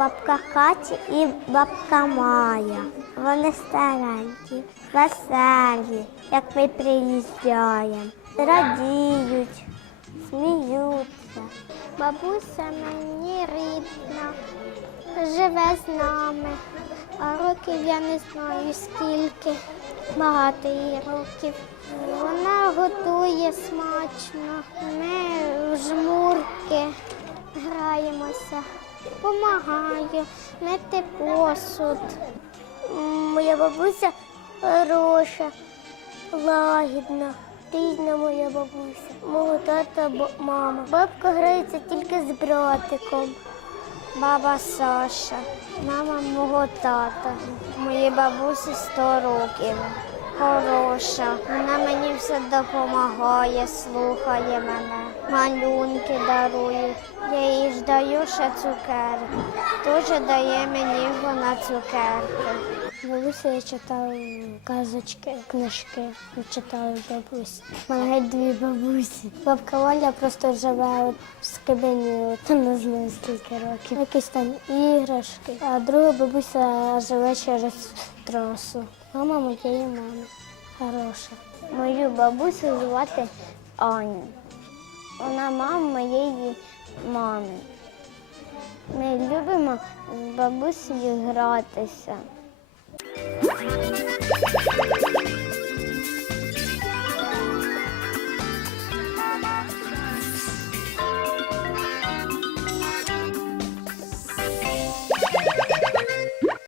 бабка Катя і бабка Майя. Вони старенькі, веселі, як ми приїжджаємо, радіють, сміються. Бабуся мені рідна, живе з нами, а років я не знаю скільки, багато їй років. Вона готує смачно, ми в жмурки граємося, допомагаю, мити посуд. Моя бабуся хороша, лагідна, рідна моя бабуся, мого тата, мама. Бабка грається тільки з братиком. Баба Саша, мама мого тата. Моїй бабусі 100 років. Хороша. Вона мені все допомагає, слухає мене. Малюнки дарує. Я їй ж даю ще цукерки. Теж дає мені вона цукерки. Бабуся я читав казочки, книжки. Читаю бабусі. Мене дві бабусі. Бабка Оля просто живе в скибині, та не знаю скільки років. Якісь там іграшки. А друга бабуся живе через трасу. Мама моєї мами. Хороша. Мою бабусю звати Аня. Вона мама моєї мами. Ми любимо з бабусею гратися.